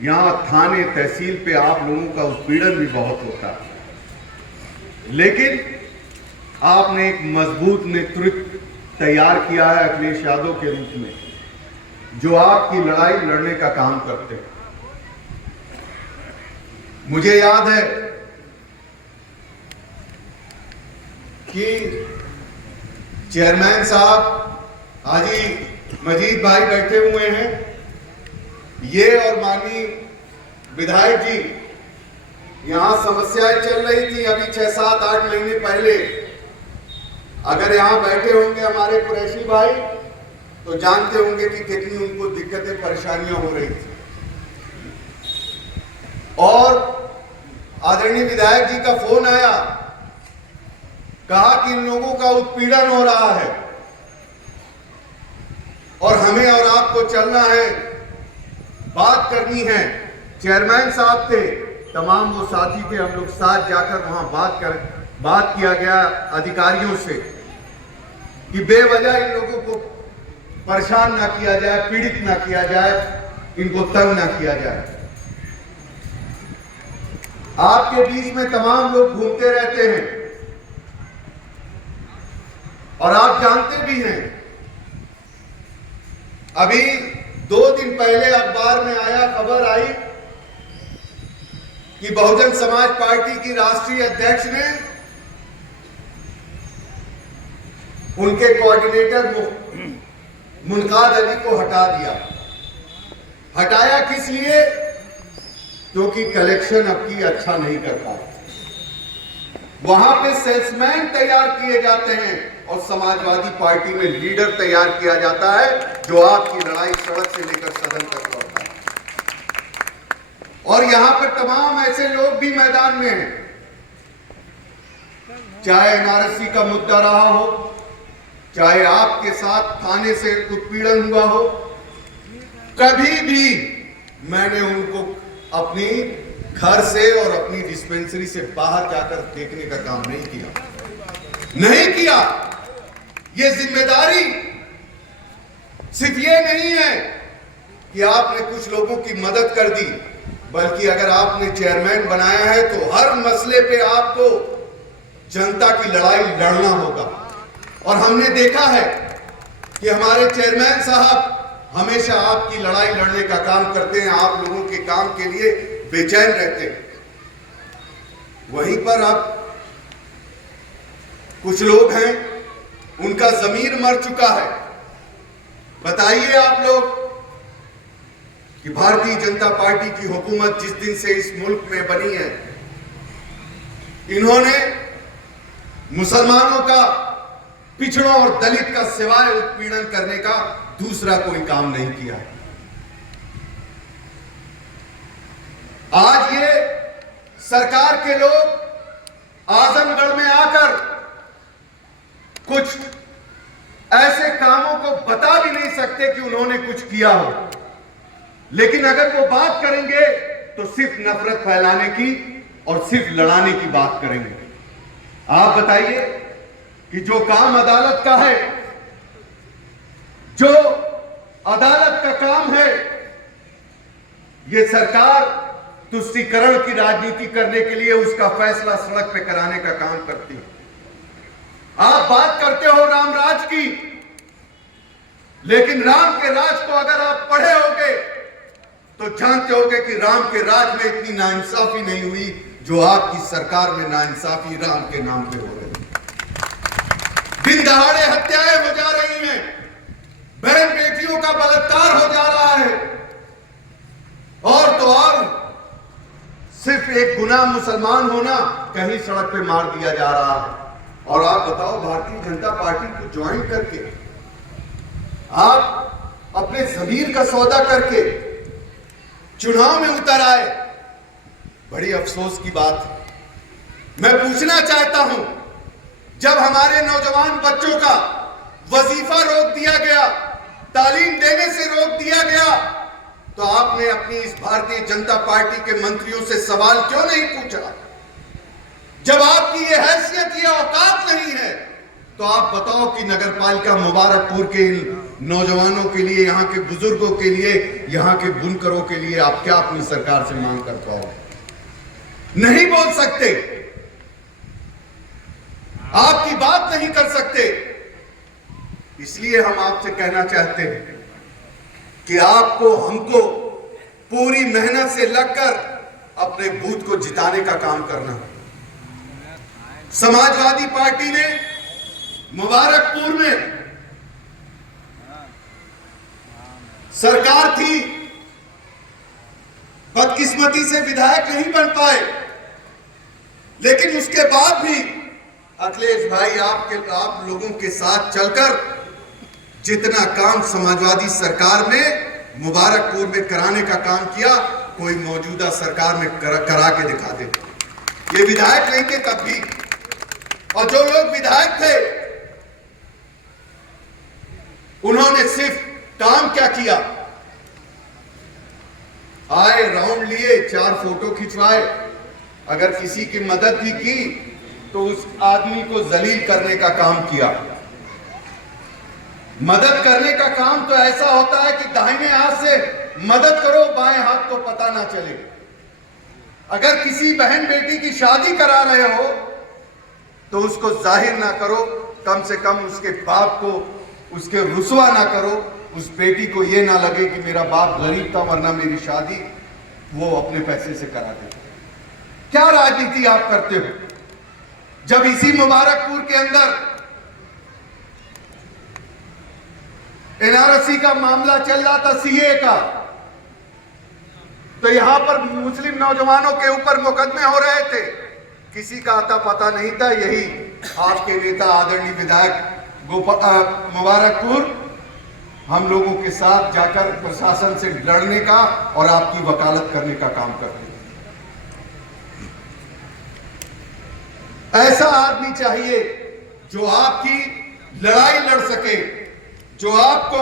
यहाँ थाने तहसील पे आप लोगों का उत्पीड़न भी बहुत होता है, लेकिन आपने एक मजबूत नेतृत्व तैयार किया है अखिलेश यादव के रूप में, जो आपकी लड़ाई लड़ने का काम करते हैं। मुझे याद है कि चेयरमैन साहब हाजी मजीद भाई बैठे हुए हैं, ये और माननीय विधायक जी, यहां समस्याएं चल रही थी अभी 6-7-8 महीने पहले। अगर यहां बैठे होंगे हमारे कुरैशी भाई तो जानते होंगे कि कितनी उनको दिक्कतें परेशानियां हो रही थी। और आदरणीय विधायक जी का फोन आया, कहा कि इन लोगों का उत्पीड़न हो रहा है और हमें और आपको चलना है, बात करनी है। चेयरमैन साहब थे, तमाम वो साथी थे, हम लोग साथ जाकर वहां बात किया गया अधिकारियों से कि बेवजह इन लोगों को परेशान ना किया जाए, पीड़ित ना किया जाए, इनको तंग ना किया जाए। आपके बीच में तमाम लोग घूमते रहते हैं और आप जानते भी हैं, अभी 2 दिन पहले अखबार में आया, खबर आई कि बहुजन समाज पार्टी की राष्ट्रीय अध्यक्ष ने उनके कोऑर्डिनेटर मुनकाद अली को हटा दिया। हटाया किस लिए? क्योंकि कलेक्शन अब की अच्छा नहीं कर पाते। वहां पे सेल्समैन तैयार किए जाते हैं और समाजवादी पार्टी में लीडर तैयार किया जाता है, जो आपकी लड़ाई सड़क से लेकर सदन तक लड़ता है। और यहां पर तमाम ऐसे लोग भी मैदान में हैं, चाहे एनआरसी का मुद्दा रहा हो, चाहे आपके साथ थाने से उत्पीड़न हुआ हो, कभी भी मैंने उनको अपनी घर से और अपनी डिस्पेंसरी से बाहर जाकर देखने का काम नहीं किया। ये जिम्मेदारी सिर्फ ये नहीं है कि आपने कुछ लोगों की मदद कर दी, बल्कि अगर आपने चेयरमैन बनाया है तो हर मसले पे आपको जनता की लड़ाई लड़ना होगा। और हमने देखा है कि हमारे चेयरमैन साहब हमेशा आपकी लड़ाई लड़ने का काम करते हैं, आप लोगों के काम के लिए बेचैन रहते हैं। वहीं पर अब कुछ लोग हैं, उनका जमीर मर चुका है। बताइए आप लोग कि भारतीय जनता पार्टी की हुकूमत जिस दिन से इस मुल्क में बनी है, इन्होंने मुसलमानों का, पिछड़ों और दलित का सिवाय उत्पीड़न करने का दूसरा कोई काम नहीं किया है। आज ये सरकार के लोग आजमगढ़ में आकर कुछ ऐसे कामों को बता भी नहीं सकते कि उन्होंने कुछ किया हो, लेकिन अगर वो बात करेंगे तो सिर्फ नफरत फैलाने की और सिर्फ लड़ाने की बात करेंगे। आप बताइए कि जो काम अदालत का है, जो अदालत का काम है, ये सरकार तुष्टीकरण की राजनीति करने के लिए उसका फैसला सड़क पे कराने का काम करती है। आप बात करते हो राम राज की, लेकिन राम के राज को अगर आप पढ़े होगे तो जानते होगे कि राम के राज में इतनी नाइंसाफी नहीं हुई जो आपकी सरकार में नाइंसाफी राम के नाम पे हो रही है। दिन दहाड़े हत्याएं हो जा रही हैं, बहन बेटियों का बलात्कार हो जा रहा है, और तो और सिर्फ एक गुनाह मुसलमान होना, कहीं सड़क पे मार दिया जा रहा है। और आप बताओ, भारतीय जनता पार्टी को ज्वाइन करके, आप अपने जमीर का सौदा करके चुनाव में उतर आए, बड़ी अफसोस की बात है। मैं पूछना चाहता हूं, जब हमारे नौजवान बच्चों का वजीफा रोक दिया गया, तालीम देने से रोक दिया गया, तो आपने अपनी इस भारतीय जनता पार्टी के मंत्रियों से सवाल क्यों नहीं पूछा? जब आपकी ये हैसियत, ये औकात नहीं है तो आप बताओ कि नगरपालिका मुबारकपुर के नौजवानों के लिए, यहाँ के बुजुर्गों के लिए, यहाँ के बुनकरों के लिए आप क्या अपनी सरकार से मांग कर पाओ? नहीं बोल सकते, आपकी बात नहीं कर सकते। इसलिए हम आपसे कहना चाहते हैं कि आपको, हमको पूरी मेहनत से लगकर अपने बूथ को जिताने का काम करना। समाजवादी पार्टी ने मुबारकपुर में सरकार थी, बदकिस्मती से विधायक नहीं बन पाए, लेकिन उसके बाद भी अखिलेश भाई आप लोगों के साथ चलकर जितना काम समाजवादी सरकार में मुबारकपुर में कराने का काम किया, कोई मौजूदा सरकार में करा के दिखा दे। ये विधायक नहीं थे तब भी, और जो लोग विधायक थे उन्होंने सिर्फ काम क्या किया, आए, राउंड लिए, 4 फोटो खिंचवाए, अगर किसी की मदद भी की तो उस आदमी को जलील करने का काम किया। मदद करने का काम तो ऐसा होता है कि दाहिने हाथ से मदद करो, बाएं हाथ को पता ना चले। अगर किसी बहन बेटी की शादी करा रहे हो तो उसको जाहिर ना करो, कम से कम उसके बाप को उसके रुसवा ना करो, उस बेटी को ये ना लगे कि मेरा बाप गरीब था वरना मेरी शादी वो अपने पैसे से करा देते। क्या राजनीति आप करते हो? जब इसी मुबारकपुर के अंदर एनआरसी का मामला चल रहा था, सीए का, तो यहां पर मुस्लिम नौजवानों के ऊपर मुकदमे हो रहे थे, किसी का आता पता नहीं था। यही आपके नेता आदरणीय विधायक मुबारकपुर हम लोगों के साथ जाकर प्रशासन से लड़ने का और आपकी वकालत करने का काम करते हैं। ऐसा आदमी चाहिए जो आपकी लड़ाई लड़ सके, जो आपको